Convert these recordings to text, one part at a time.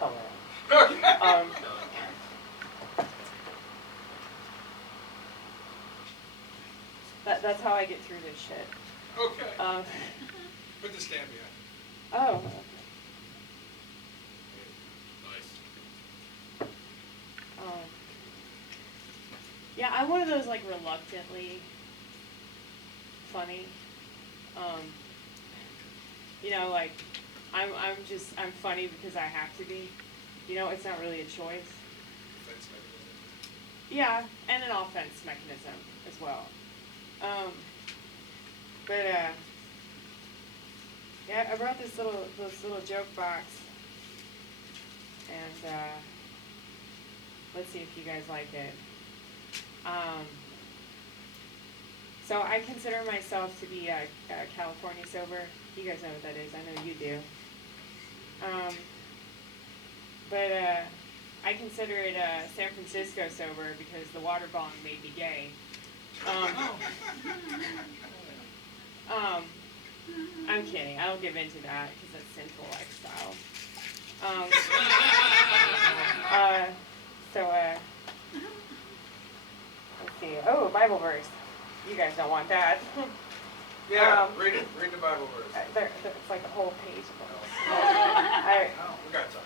coloring. That's how I get through this shit. Okay. Put the stand behind. Oh. Okay. Nice. Yeah, I'm one of those like reluctantly funny. You know, like I'm funny because I have to be. You know, it's not really a choice. Defense mechanism. Yeah, and an offense mechanism as well. Yeah, I brought this little joke box, and let's see if you guys like it. So I consider myself to be a California sober. You guys know what that is. I know you do. I consider it San Francisco sober because the water bong made me gay. I'm kidding. I don't give into that because that's sinful lifestyle. Let's see. Oh, Bible verse. You guys don't want that. Yeah, read it. Read the Bible verse. It's like a whole page of them. We got time.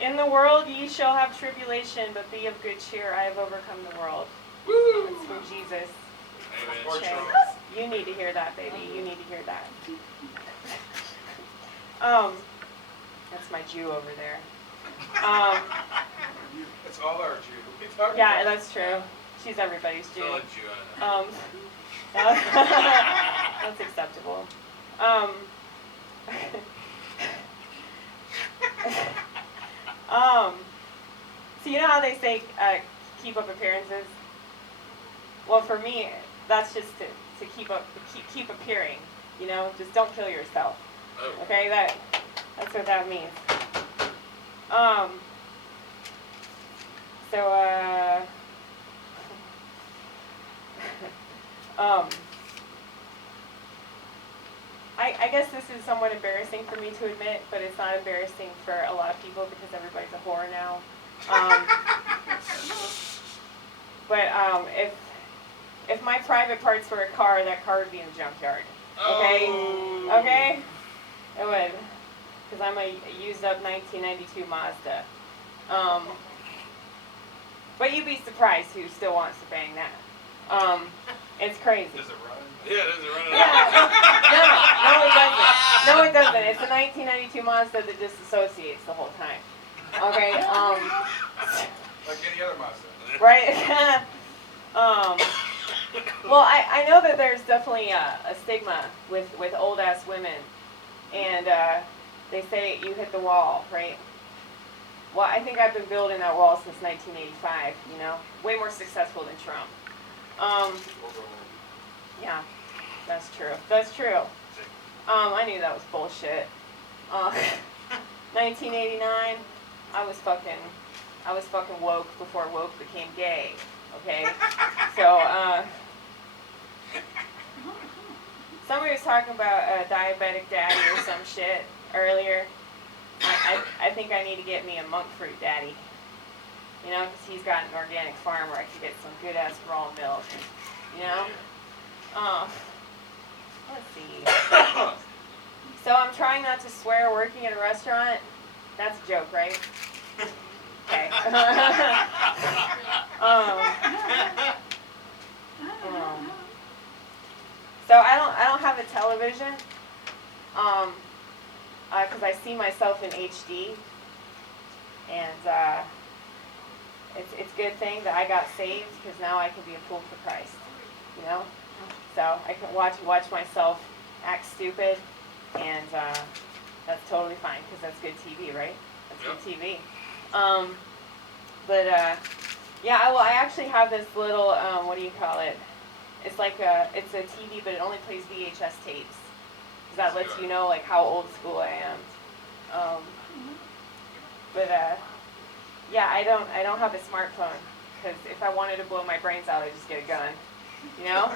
In the world ye shall have tribulation, but be of good cheer. I have overcome the world. Woo! That's from Jesus. Amen. Okay. You need to hear that, baby. You need to hear that. That's my Jew over there. It's all our Jew. Yeah, that's true. She's everybody's Jew. Solid Jew. That's acceptable. So you know how they say keep up appearances? Well, for me, that's just to keep appearing. You know, just don't kill yourself. Oh. Okay, that's what that means. I guess this is somewhat embarrassing for me to admit, but it's not embarrassing for a lot of people because everybody's a whore now. If my private parts were a car, that car would be in the junkyard. Okay? Oh. Okay? It would. Because I'm a used up 1992 Mazda. But you'd be surprised who still wants to bang that. It's crazy. Does it run? Yeah, does it run it No, it doesn't. No, it doesn't. It's a 1992 Mazda that disassociates the whole time. Okay? Like any other Mazda. Right? Well, I know that there's definitely a stigma with old-ass women. And they say you hit the wall, right? Well, I think I've been building that wall since 1985, you know? Way more successful than Trump. Yeah, that's true. That's true. I knew that was bullshit. 1989, I was fucking woke before woke became gay. Okay? So, somebody was talking about a diabetic daddy or some shit earlier. I think I need to get me a monk fruit daddy. You know, because he's got an organic farm where I can get some good ass raw milk. You know? Let's see. So I'm trying not to swear working at a restaurant. That's a joke, right? Okay. So I don't have a television. Because I see myself in HD, and it's a good thing that I got saved because now I can be a fool for Christ, you know. So I can watch myself act stupid, and that's totally fine because that's good TV, right? That's good TV. Yeah, I actually have this little what do you call it? It's like it's a TV, but it only plays VHS tapes. That lets you know like how old school I am. Yeah, I don't have a smartphone because if I wanted to blow my brains out, I'd just get a gun, you know.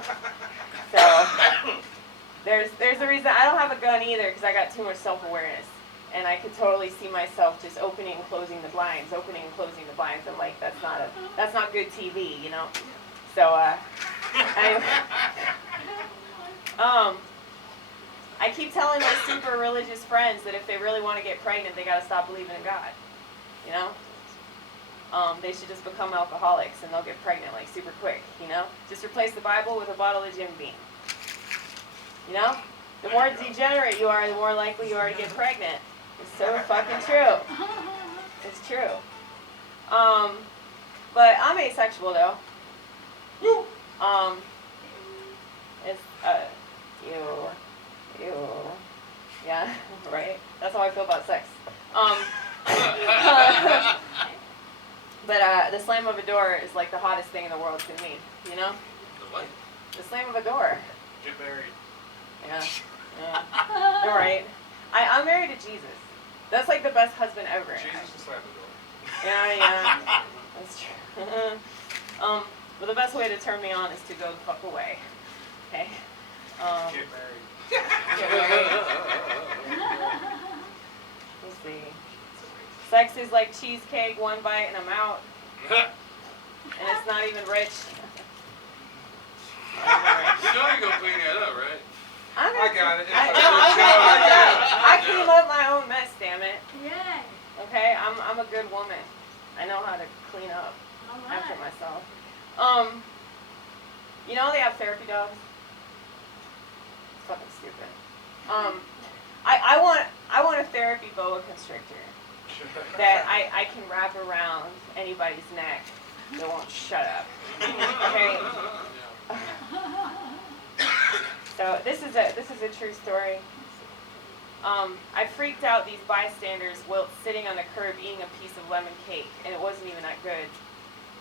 So there's a reason I don't have a gun either because I got too much self-awareness, And I could totally see myself just opening and closing the blinds, opening and closing the blinds. I'm like, that's not good TV, you know? So, I keep telling my super religious friends that if they really want to get pregnant, they got to stop believing in God, you know? They should just become alcoholics and they'll get pregnant like super quick, you know? Just replace the Bible with a bottle of Jim Beam. You know? The more degenerate you are, the more likely you are to get pregnant. It's so fucking true. It's true. But I'm asexual though. Woo! It's, ew. Yeah, right? That's how I feel about sex. But the slam of a door is like the hottest thing in the world to me, you know? The what? The slam of a door. Get married. Yeah. You're right. I'm married to Jesus. That's like the best husband ever. Jesus will slam the door. Yeah. That's true. But the best way to turn me on is to go the fuck away. Okay? Get married. Let's see. Sex is like cheesecake, one bite and I'm out. And it's not even rich. You know you're gonna clean that up, right? I got it. I clean up my own mess, damn it. Yeah. Okay? I'm a good woman. I know how to clean up All right. after myself. You know they have therapy dogs? It's fucking stupid. I want a therapy boa constrictor that I can wrap around anybody's neck that won't shut up. Okay? So this is a true story. I freaked out these bystanders while sitting on the curb eating a piece of lemon cake, and it wasn't even that good.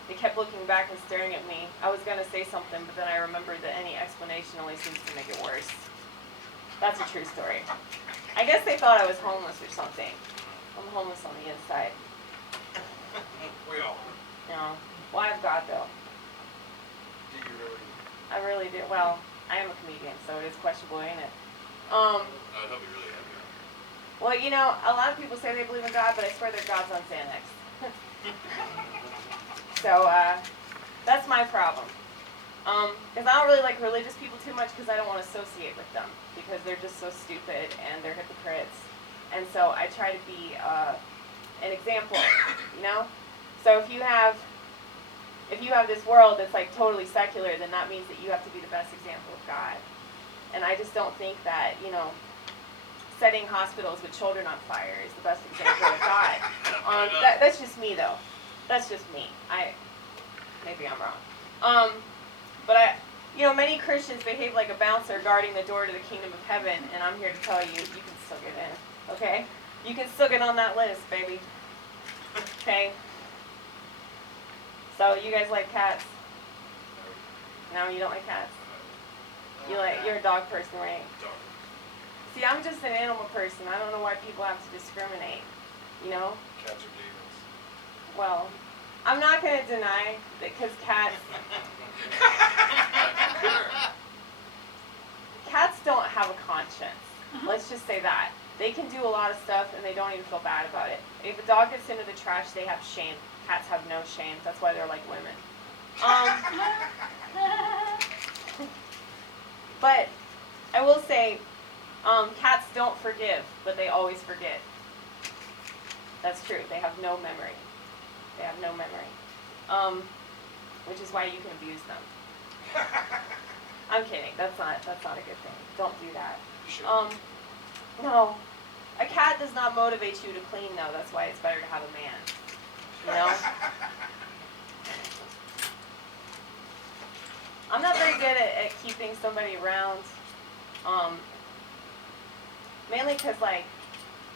They kept looking back and staring at me. I was gonna say something, but then I remembered that any explanation only seems to make it worse. That's a true story. I guess they thought I was homeless or something. I'm homeless on the inside. We all. You know. Well, I've God though. Do you really? I really do. Well, I am a comedian, so it is questionable, ain't it? I hope you really have Well, you know, a lot of people say they believe in God, but I swear their God's on Xanax. So, that's my problem. Because I don't really like religious people too much because I don't want to associate with them because they're just so stupid and they're hypocrites. And so I try to be an example, you know? So if you have this world that's like totally secular, then that means that you have to be the best example of God. And I just don't think that, you know, setting hospitals with children on fire is the best example of God. That's just me, though. That's just me. Maybe I'm wrong. But you know, many Christians behave like a bouncer guarding the door to the kingdom of heaven, and I'm here to tell you, you can still get in. Okay? You can still get on that list, baby. Okay? So you guys like cats? No, you don't like cats? You're a dog person, right? Dog. See, I'm just an animal person. I don't know why people have to discriminate, you know? Cats are demons. Well, I'm not going to deny that because cats don't have a conscience. Let's just say that. They can do a lot of stuff and they don't even feel bad about it. If a dog gets into the trash, they have shame. Cats have no shame. That's why they're like women. But I will say, cats don't forgive, but they always forget. That's true. They have no memory. They have no memory. Which is why you can abuse them. I'm kidding. That's not a good thing. Don't do that. You should. No. A cat does not motivate you to clean, though. That's why it's better to have a man. You know? I'm not very good at keeping somebody around. Mainly because, like,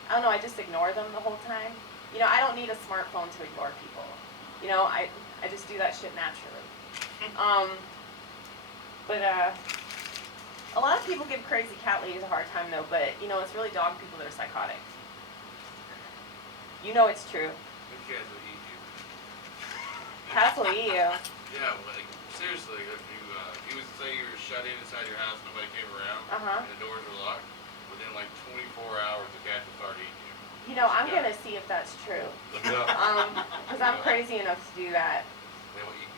I don't know, I just ignore them the whole time. You know, I don't need a smartphone to ignore people. You know, I just do that shit naturally. But a lot of people give crazy cat ladies a hard time, though, but, you know, it's really dog people that are psychotic. You know it's true. Them cats will eat you. Cats will eat you. Yeah, like, seriously, if you was say you were shut in inside your house, nobody came around, Uh-huh. and the doors were locked, within like 24 hours, the cats will start eating you. You know, I'm gonna see if that's true. Look it up. Because I'm crazy enough to do that. They will eat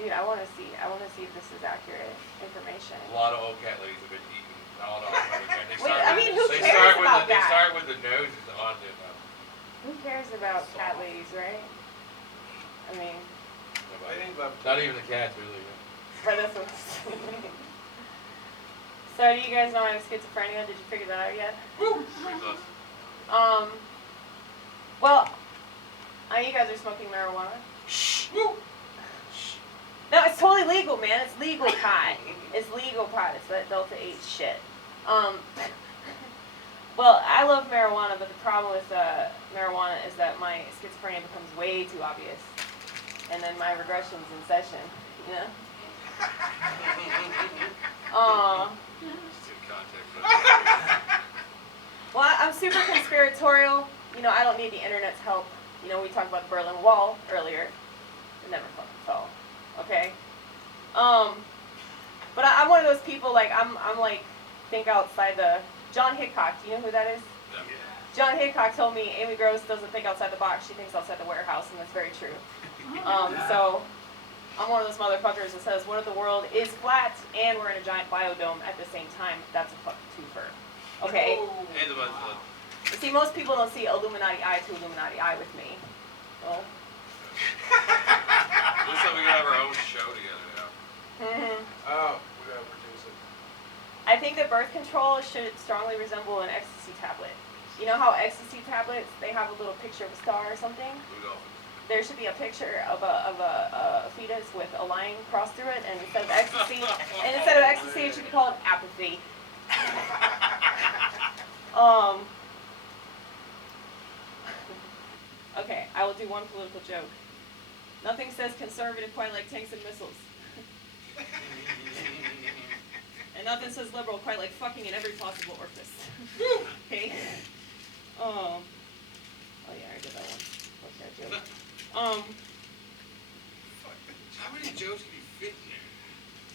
you. Dude, I wanna see if this is accurate information. A lot of old cat ladies have been eaten. All the old cat. They Wait, start I with- mean, who they cares start with about the, that? They start with the noses on them. Who cares about cat ladies, right? I mean, I think about Not even the cats, really. for this one. So, do you guys know I have schizophrenia? Did you figure that out yet? Pretty close. Well, you guys are smoking marijuana. Shh. No, it's totally legal, man. It's legal pot. It's legal pot. It's that Delta 8 shit. Well, I love marijuana, but the problem with marijuana is that my schizophrenia becomes way too obvious. And then my regression's in session, you know? Just in context. Well, I'm super conspiratorial. You know, I don't need the internet's help. You know, we talked about the Berlin Wall earlier. It never fucking fell. Okay? But I'm one of those people, like, I'm like, think outside the... John Hickok, do you know who that is? Yeah. John Hickok told me Amy Gross doesn't think outside the box, she thinks outside the warehouse, and that's very true. So, I'm one of those motherfuckers that says, what if the world is flat and we're in a giant biodome at the same time? That's a fucking twofer. Okay? And the buzz. See, most people don't see Illuminati eye to Illuminati eye with me. Well. Looks like we could have our own show together now. Oh, we gotta produce it. I think that birth control should strongly resemble an ecstasy tablet. You know how ecstasy tablets, they have a little picture of a star or something? Blue dolphins. There should be a picture of a fetus with a line crossed through it, and instead of ecstasy, it should be called apathy. Okay, I will do one political joke. Nothing says conservative quite like tanks and missiles. And nothing says liberal quite like fucking in every possible orifice. Okay? Oh yeah, I did that one. Fuck that joke. How many jokes can you fit in there?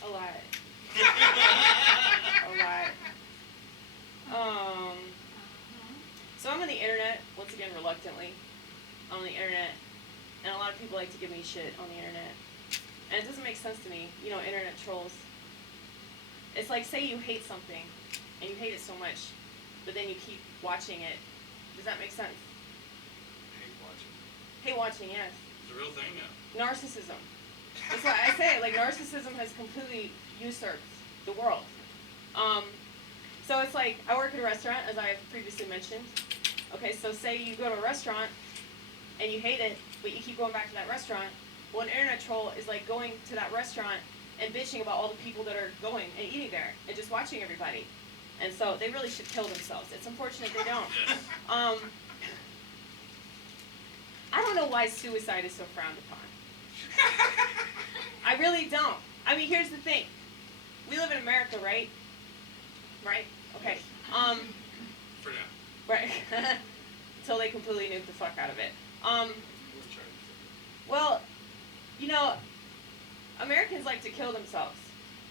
A lot. A lot. So I'm on the internet, once again reluctantly. I'm on the internet, and a lot of people like to give me shit on the internet. And it doesn't make sense to me, you know, internet trolls. It's like, say you hate something, and you hate it so much, but then you keep watching it. Does that make sense? Hate watching. Hate watching, yes. It's a real thing now. Narcissism. That's why I say it, like, narcissism has completely usurped the world. So it's like, I work at a restaurant, as I have previously mentioned. Okay, so say you go to a restaurant, and you hate it, but you keep going back to that restaurant. Well, an internet troll is like going to that restaurant and bitching about all the people that are going and eating there, and just watching everybody. And so they really should kill themselves. It's unfortunate they don't. Yes. I don't know why suicide is so frowned upon. I really don't. I mean, here's the thing. We live in America, right? Right? Okay. For now. Right. Until they completely nuke the fuck out of it. We'll try to. Well, you know, Americans like to kill themselves,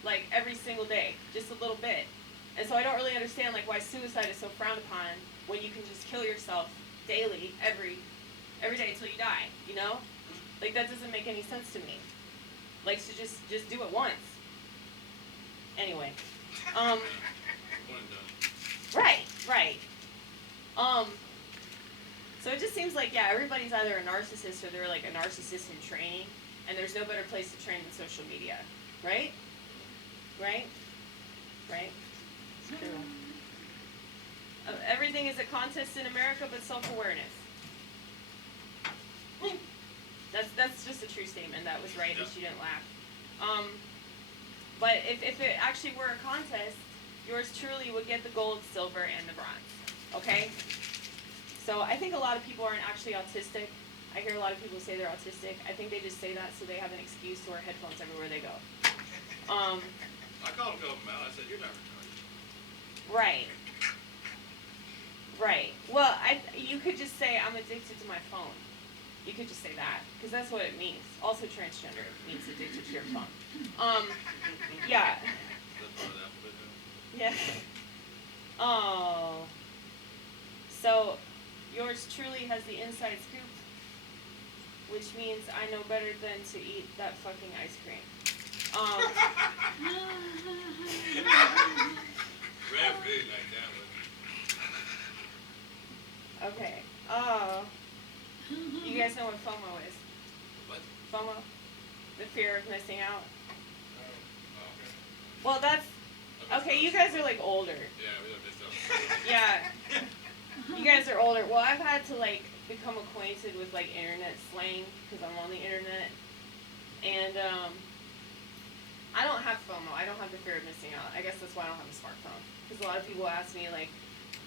like, every single day, just a little bit. And so I don't really understand, like, why suicide is so frowned upon when you can just kill yourself daily, every day until you die, you know? Like, that doesn't make any sense to me. Like, so just do it once. Anyway. One and done. Right. So it just seems like, yeah, everybody's either a narcissist or they're like a narcissist in training, and there's no better place to train than social media, right? Right? It's true. Everything is a contest in America but self-awareness. That's just a true statement. That was right, and she didn't laugh. But if it actually were a contest, yours truly would get the gold, silver, and the bronze. Okay? So I think a lot of people aren't actually autistic. I hear a lot of people say they're autistic. I think they just say that so they have an excuse to wear headphones everywhere they go. I called a couple of them out. I said, you're not retarded. Right. Well, you could just say, I'm addicted to my phone. You could just say that, because that's what it means. Also transgender means addicted to your phone. Yeah. That's part of the alphabet now. Yeah. Oh. So, Yours truly has the inside scoop, which means I know better than to eat that fucking ice cream. Rap really like that one. Okay. You guys know what FOMO is? What? FOMO? The fear of missing out. Oh, okay. Well, that's... Okay, you guys are like older. Yeah, we don't miss out. Yeah. You guys are older. Well, I've had to like become acquainted with like internet slang because I'm on the internet. And I don't have FOMO. I don't have the fear of missing out. I guess that's why I don't have a smartphone. Because a lot of people ask me like,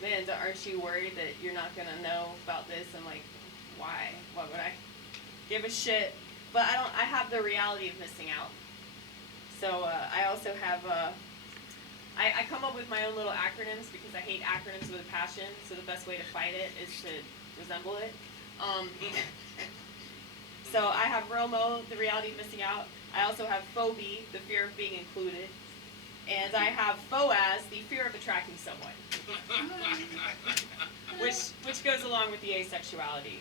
man, aren't you worried that you're not going to know about this? I'm like, why? Why would I give a shit? But I have the reality of missing out. So I also have I come up with my own little acronyms because I hate acronyms with a passion. So the best way to fight it is to resemble it. So I have ROMO, the reality of missing out. I also have phobie, the fear of being included. And I have FOAS, the fear of attracting someone. Which goes along with the asexuality.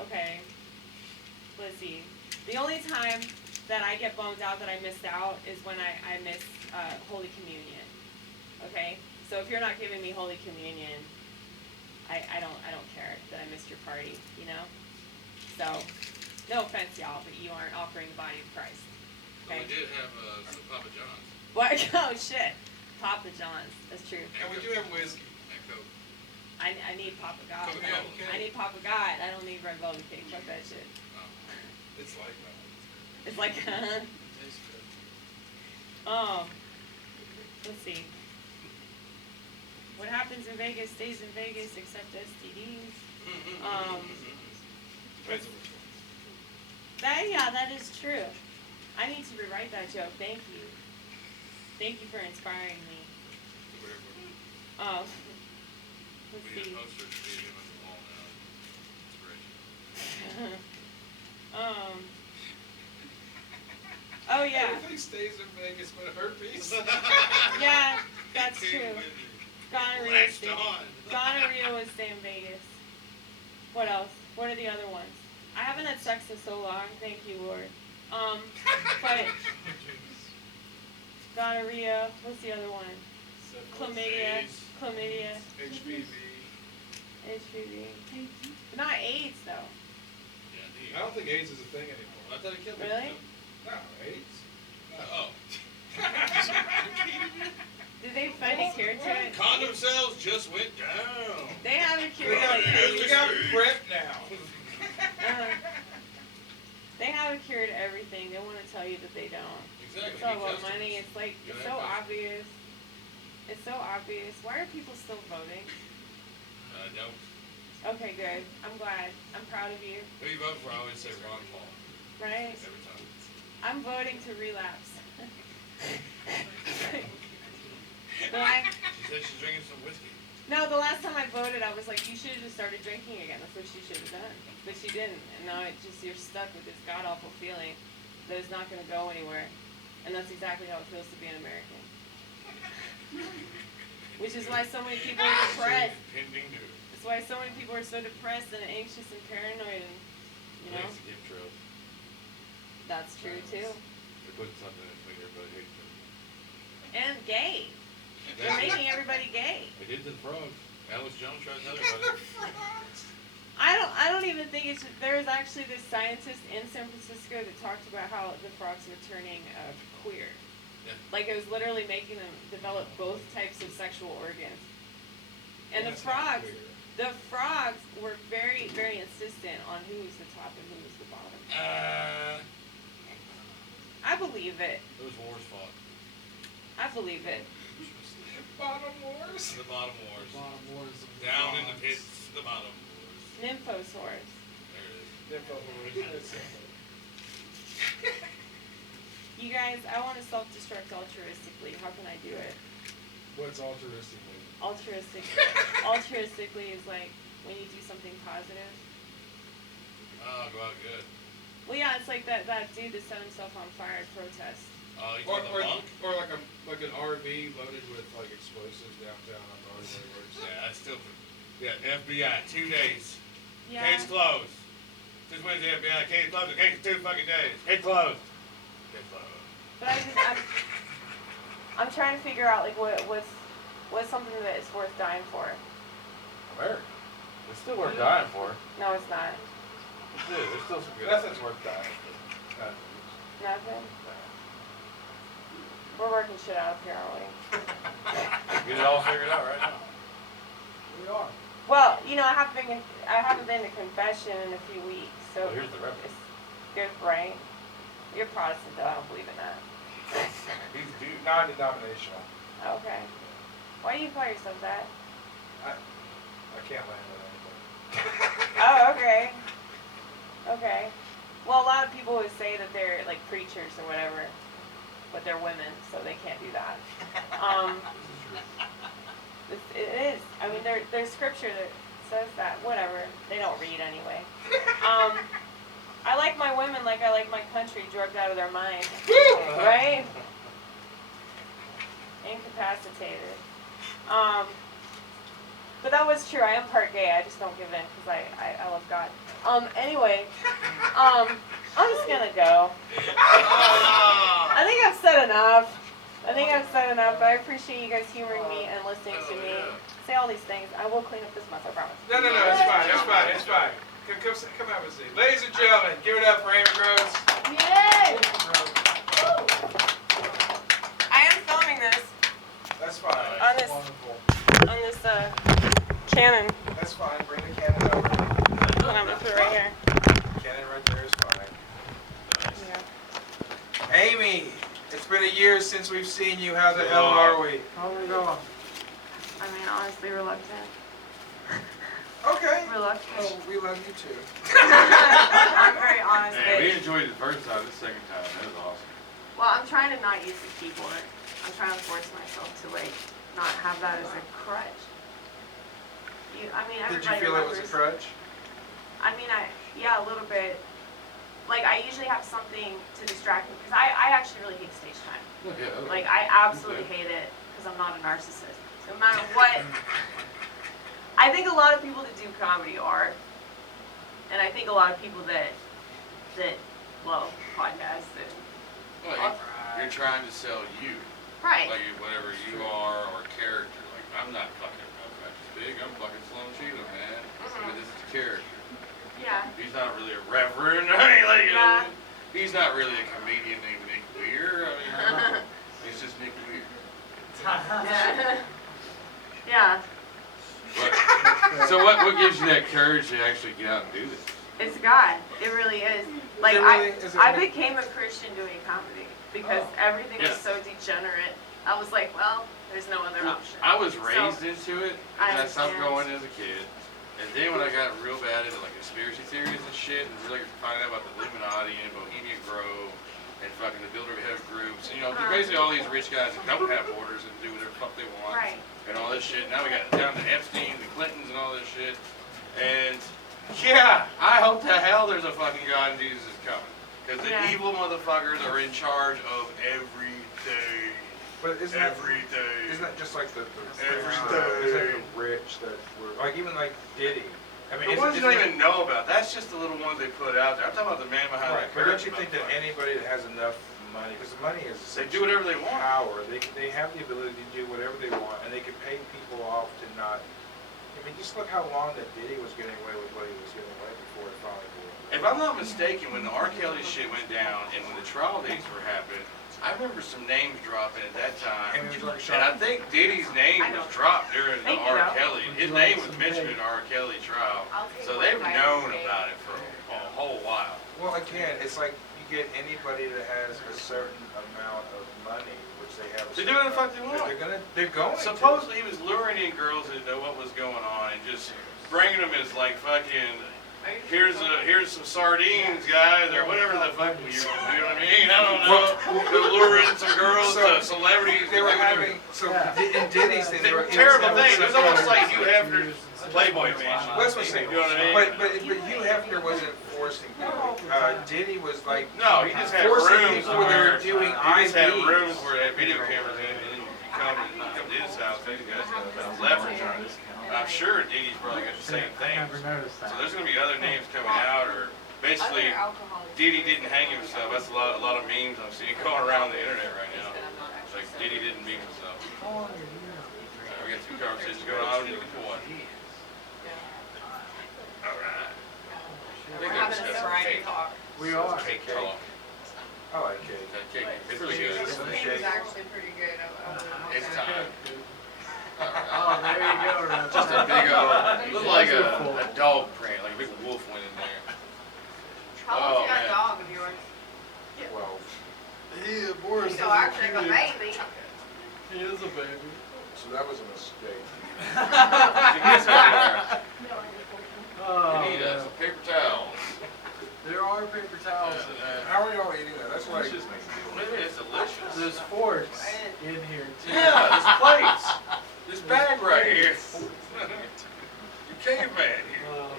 Okay. Let's see. The only time that I get bummed out that I missed out is when I miss Holy Communion. Okay? So if you're not giving me Holy Communion, I don't care that I missed your party, you know? So, no offense, y'all, but you aren't offering the body of Christ. Well, Okay? we did have some Papa John's. What? Oh, shit. Papa John's. That's true. And we do have whiskey. And Coke. I need Papa God. Coca-Cola. I need Papa God. I don't need Red Velvet Cake. Fuck that shit. Oh. It's like that. It's like, Tastes good. let's see. What happens in Vegas stays in Vegas except STDs. That is true. I need to rewrite that joke. Thank you. Thank you for inspiring me. Let's We need see. a poster to be him on the wall now. Inspiration. Oh yeah. Everything stays in Vegas but herpes. Yeah, that's true. Gonorrhea Latched stay. on. Gonorrhea would stay in Vegas. What else? What are the other ones? I haven't had sex in so long. Thank you, Lord. But gonorrhea. What's the other one? Chlamydia. AIDS. Chlamydia. HPV. HPV. But not AIDS though. Yeah, I don't think AIDS is a thing anymore. I thought it killed me. Really? No, AIDS? No. Oh. Did they find a cure to it? Condom sales just went down. They have a cure We to got, it. we got PrEP now. They have a cure to everything. They want to tell you that they don't. Exactly. It's all Be about customers. money. It's like, Gotta it's so have customers. obvious. It's so obvious. Why are people still voting? No. Okay, good. I'm glad. I'm proud of you. Who you vote for? I always say Ron Paul. Right? Every time. I'm voting to relapse. Why? She said she's drinking some whiskey. No, the last time I voted, I was like, you should have just started drinking again. That's what she should have done. But she didn't. And now you're stuck with this god-awful feeling that it's not going to go anywhere. And that's exactly how it feels to be an American. Which is why so many people are depressed. Pending news. That's why so many people are so depressed and anxious and paranoid and, you know. Thanks to Kim Trails. That's true too. They put something in between everybody hates them. And gay. They're making everybody gay. They did to the frogs. Alice Jones tried to tell everybody. I don't even think it's. There was actually this scientist in San Francisco that talked about how the frogs were turning queer. Yeah. Like it was literally making them develop both types of sexual organs. And Well, the that's not frogs, queer. the frogs were very, very insistent on who was the top and who was the bottom. I believe it. Those wars fought. I believe it. Bottom wars? The bottom wars. Bottom wars of the Down in the gods. pits, the bottom wars. Nymphosaurs. There it is. Nympho wars. You guys, I want to self-destruct altruistically. How can I do it? What's altruistically? Altruistically is like when you do something positive. Oh, go out good. Well, yeah, it's like that dude that set himself on fire at protest. Oh, you Or, call the monk? or like an RV loaded with like explosives downtown on Broadway. Yeah, that's still. Yeah, FBI, 2 days. Yeah. Case closed. Since when's the FBI? Case closed. The case is 2 fucking days. Case closed. Case closed. But I'm trying to figure out like what's something that is worth dying for. America. It's still worth dying for. No, it's not. It is. There's still some good. Nothing's worth dying for. Nothing. We're working shit out up here, aren't we? Get it all figured out right now. We are. Well, you know, I haven't been to confession in a few weeks, so Well, here's the reference. it's good, right? You're Protestant, though. I don't believe in that. He's non-denominational. Okay. Why do you call yourself that? I can't land on anything. Oh, okay. Okay. Well, a lot of people would say that they're like preachers or whatever, but they're women, so they can't do that. It is. I mean, there's scripture that says that. Whatever. They don't read anyway. I like my women like I like my country, drugged out of their mind. Right? Incapacitated. But that was true. I am part gay. I just don't give in because I love God. Anyway, I'm just gonna go. I think I've said enough. But I appreciate you guys humoring me and listening to me say all these things. I will clean up this mess, I promise. No, it's fine. Come have a seat. Ladies and gentlemen, give it up for Amy Rose. Yay! I am filming this That's fine. On this- Wonderful. on this Canon. That's fine. Bring the cannon over. And I'm gonna put it right here. Cannon right there is fine. Yeah. Amy, it's been a year since we've seen you. How the hell are we? How are we going? I mean, honestly, reluctant. Okay. Reluctant. Oh, we love you too. I'm very honest. Hey, we enjoyed it the first time. The second time, that was awesome. Well, I'm trying to not use the keyboard. I'm trying to force myself to like not have that as a crutch. I mean, Did everybody you feel it was a remembers- crutch? I mean, yeah, a little bit. Like, I usually have something to distract me because I actually really hate stage time. Okay. Like, I absolutely hate it because I'm not a narcissist. No matter what. I think a lot of people that do comedy are, and I think a lot of people that love podcasts and Well, you're trying to sell you. right. Like whatever you are or character. Like I'm not fucking big. I'm fucking Sloan Cheetah, man. But this is a character. Yeah. He's not really a reverend. I mean, like, Yeah. he's not really a comedian named Nick Weir. I mean, he's just Nick Weir. Yeah. Yeah. So what gives you that courage to actually get out and do this? It's God. It really is. Like Is it I really? became a Christian doing comedy because everything was Yeah. so degenerate. I was like, well, there's no other option. I was raised into it, I and I stopped understand. going as a kid. And then when I got real bad into like conspiracy theories and shit, and really finding out about the Illuminati and Bohemian Grove and fucking the Bilderberg groups, you know, basically all these rich guys that don't have borders and do whatever the fuck they want, Right. and all this shit. Now we got down to Epstein, the Clintons, and all this shit. And yeah, I hope to hell there's a fucking God and Jesus is coming, because the Yeah. evil motherfuckers are in charge of everything. But isn't that just like the rich that were like even like Diddy? I mean, The ones you don't even know about. That's just the little ones they put out there. I'm talking about the man behind right. the But curtain. don't you think that anybody that has enough money, because the money is They do whatever they want. power, they have the ability to do whatever they want, and they can pay people off to not. I mean, just look how long that Diddy was getting away with what he was getting away before it finally blew up. If I'm not mistaken, when the R. Kelly shit went down and when the trial dates were happening, I remember some names dropping at that time. And it was like And I think Diddy's name I know. was dropped during the Thank you, R. though. Kelly. His name was mentioned in the R. Kelly trial. So they've known about it for a whole while. Well, again, it's like you get anybody that has a certain amount of money, which they have. They do what the fuck they want. They're going. Supposedly he was luring in girls that know what was going on and just bringing them as like fucking, here's some sardines, guys, or whatever the fuck you know what I mean? I don't know. Luring some girls to celebrities. They were having in Diddy's thing. They were Terrible thing. It was almost like Hugh Hefner's Playboy Mansion. Well, that's what I'm saying. You know what I mean? But Hugh Hefner wasn't forcing people. Diddy was like No, he just had forcing rooms people that where were doing he just had IVs. rooms where they had video cameras in it. And come to his house, these guys got leverage on it. I'm sure Dee Dee's probably got the same thing. Never noticed that. So there's gonna be other names coming out, or basically, Dee Dee didn't hang himself. That's a lot of memes I'm seeing going around the internet right now. It's like Dee Dee didn't meet himself. We got 2 conversations going on. We need to get to 1. All right. I think they're discussing cake. We are. Cake talk. I like cake. That cake, it's really good. This cake is actually pretty good. It's time. Oh, there you go. Ronnit. Just a big old, looked like a dog print, like a big wolf went in there. How long's Oh, that man. dog of yours? Well, Yeah, Boris. So actually a baby. He is a baby. so that was a mistake. Oh, We need man. some paper towels. There are paper towels in there. How are y'all eating that? That's like, It's delicious. There's forks in here too. Yeah, there's plates. This bag right here. You caveman here. Oh,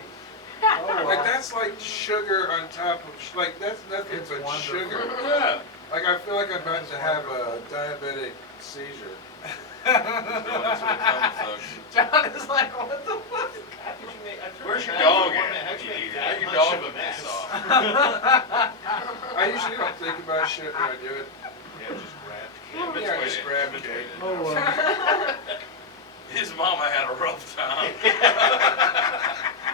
like wow. that's like sugar on top of, like that's nothing It's but wonderful. sugar. Yeah. Like I feel like I'm about to have a diabetic seizure. That's what it comes, folks. John is like, what the fuck? Where's your dog at? How'd you eat it? How'd your dog look this off? I usually don't think about shit when I do it. Yeah, I just grab the cake. Oh, well. His mama had a rough time.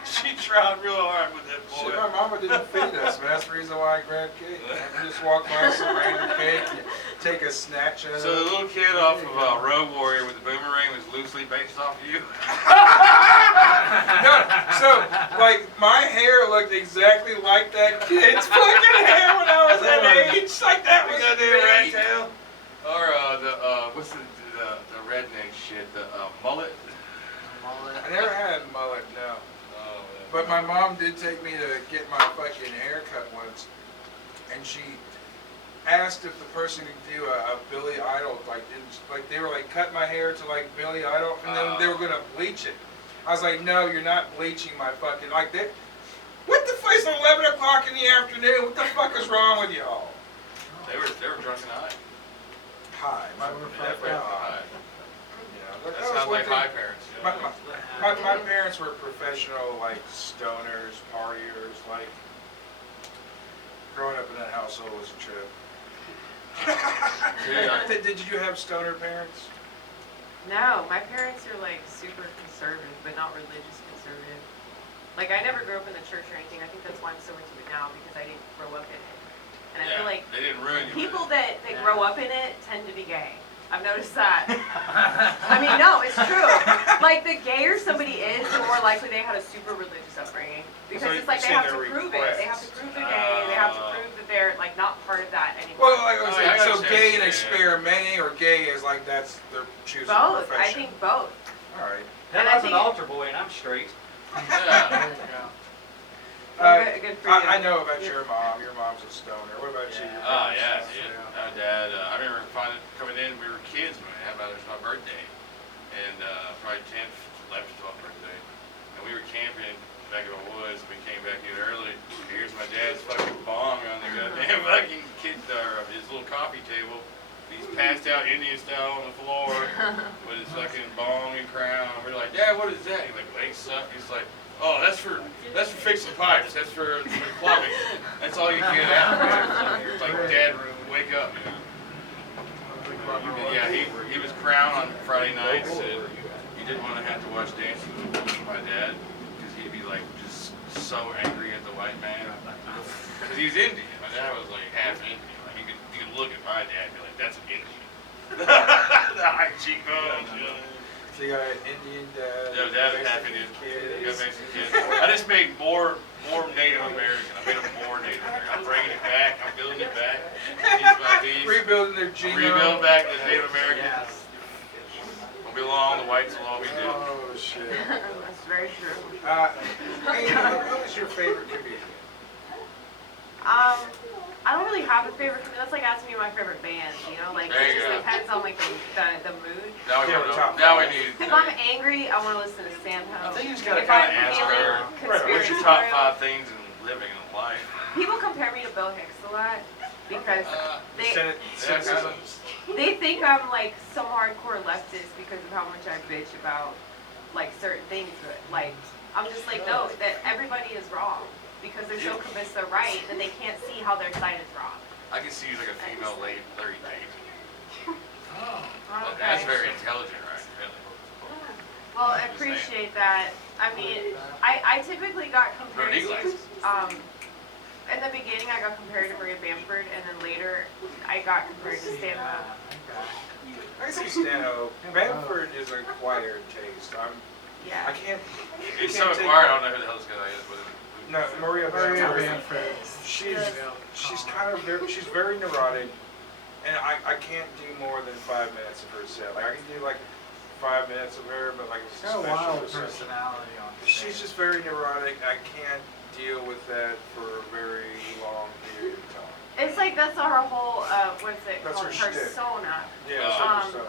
She tried real hard with that Shit, boy. my mama didn't feed us, man. That's the reason why I grabbed cake. I just walk by some random cake, and take a snatch of So the it. little kid off of Road Warrior with the boomerang was loosely based off of you? No, so like my hair looked exactly like that kid's fucking hair when I was that age. Like that was You got that rat me. tail? Or what's the redneck shit? The mullet? I never had a mullet, no. Oh, But my mom did take me to get my fucking haircut once, and she asked if the person could do a Billy Idol, like they were like cut my hair to like Billy Idol, and then they were gonna bleach it. I was like, no, you're not bleaching my fucking like that. What the fuck? It's 11 o'clock in the afternoon. What the fuck is wrong with y'all? They were drunk and high. Hi, my Definitely high. That that was sounds one like thing. high parents. My parents were professional, like, stoners, partiers, like, growing up in that household was a trip. Yeah. Did you have stoner parents? No, my parents are like super conservative, but not religious conservative. Like I never grew up in the church or anything. I think that's why I'm so into it now, because I didn't grow up in it. And I feel like they didn't ruin you. people that grow up in it tend to be gay. I've noticed that. I mean, no, it's true. Like the gayer somebody is, the more likely they had a super religious upbringing. Because So it's like you they said have to they're prove it. They have to prove they're gay. They have to prove that they're like not part of that anymore. Well, like I was Oh, yeah, I saying, so understand. gay and Yeah. experimenting, or gay is like that's their choosing Both. profession? I think both. All right. And Hell, I I was an think- altar boy and I'm straight. Yeah. There you go. Good for you. I know about your mom. Your mom's a stoner. What about you? Your Oh mom's yeah, a stoner. dude. Dad, I remember coming in. We were kids when it was my birthday, and probably 10th, 11th, 12th birthday, and we were camping back in the woods. We came back in early. Here's my dad's fucking bong on the goddamn fucking his little coffee table. He's passed out Indian style on the floor with his fucking bong and crown. We're like, Dad, what is that? He's like, legs suck. He's like, oh, that's for fixing pipes. That's for plumbing. That's all you get out of it. It's like, Dad, wake up, man. Yeah, he was crowned on Friday nights, and he didn't want to have to watch Dancing with the Wolves with my dad, because he'd be like just so angry at the white man. Because he's Indian. My dad was like half Indian. Like you could look at my dad and be like, that's an Indian. The high cheekbones, you know. So you got an Indian dad. Yeah, dad was half Indian. You got Mexican kids. I just made more Native American. I made them more Native American. I'm bringing it back. I'm building it back. Piece by piece. Rebuilding their genome. Rebuild back the Native Americans. We'll belong. The whites will all be good. Oh shit. That's very true. Hey, who is your favorite comedian? I don't really have a favorite. That's like asking me my favorite band. You know, like There it you just go. depends on like the mood. Now we Yeah, know. top Now we five. need. If I'm angry, I want to listen to Sandhouse. I think you just gotta If kind I'm of ask feeling her. What's your top 5 things in living in life? People compare me to Bill Hicks a lot because they. Cynicism. they think I'm like some hardcore leftist because of how much I bitch about like certain things, but like I'm just like, no, that everybody is wrong because they're so convinced they're right that they can't see how their side is wrong. I can see you like a female Larry Page. Oh. That's Okay. very intelligent, right? Really. Well, I appreciate that. I mean, I typically got compared Ronnit to, glasses. in the beginning I got compared to Maria Bamford, and then later I got compared to Stan Yeah, Hope. okay. I see Stano. Bamford is an acquired taste. I Yeah. can't. It's can't so take- acquired, I don't know who the hell this guy is, but No, Maria Maria Bamford. Bamford. She's kind of she's very neurotic, and I can't do more than 5 minutes of her set. Like I can do like 5 minutes of her, but like She's got a wild personality on stage. She's just very neurotic. I can't deal with that for a very long period of time. It's like that's her whole, what is it That's called, her shtick. persona. Yeah, Um, so.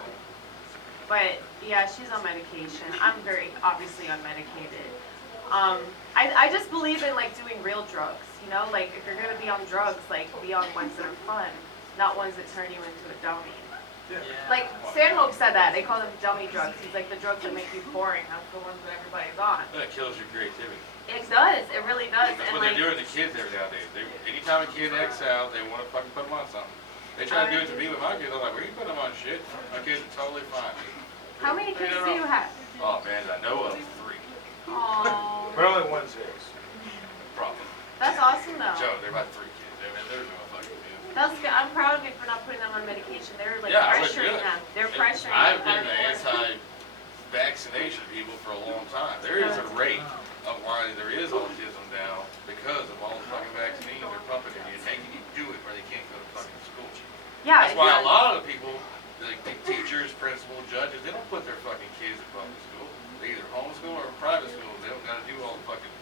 But yeah, she's on medication. I'm very obviously unmedicated. I just believe in like doing real drugs, you know? Like if you're gonna be on drugs, like be on ones that are fun, not ones that turn you into a dummy. Yeah. Like Stanhope said that, they call them dummy drugs. He's like the drugs that make you boring, that's the ones that everybody's on. that kills your creativity. It does, it really does. That's And what like, they're doing to kids every nowadays. Anytime a kid acts out, they want to fucking put them on something. They try to do it to me with my kids. I'm like, where you put them on shit? My kids are totally fine. how many kids do you have? Oh man, I know of 3. Oh, But only one's his. Probably. that's awesome though. Joe, they're about 3 kids. They're no fucking kids. That's good. I'm proud of you for not putting them on medication. They're like Yeah, I wouldn't do pressuring it. them. They're pressuring I've them. been the anti-vaccination people for a long time. There is a rate of why there is autism now because of all the fucking vaccines they're pumping in you, making you do it where they can't go to fucking school. Yeah, That's why a exactly. lot of the people, like the teachers, principals, judges, they don't put their fucking kids in public school. They either homeschool or private school. They don't gotta do all the fucking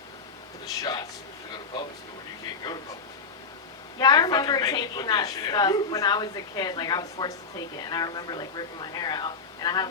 the shots to go to public school. You can't go to public school. Yeah, I They remember fucking make you taking put that that shit in. stuff when I was a kid. Like I was forced to take it, and I remember like ripping my hair out, and I have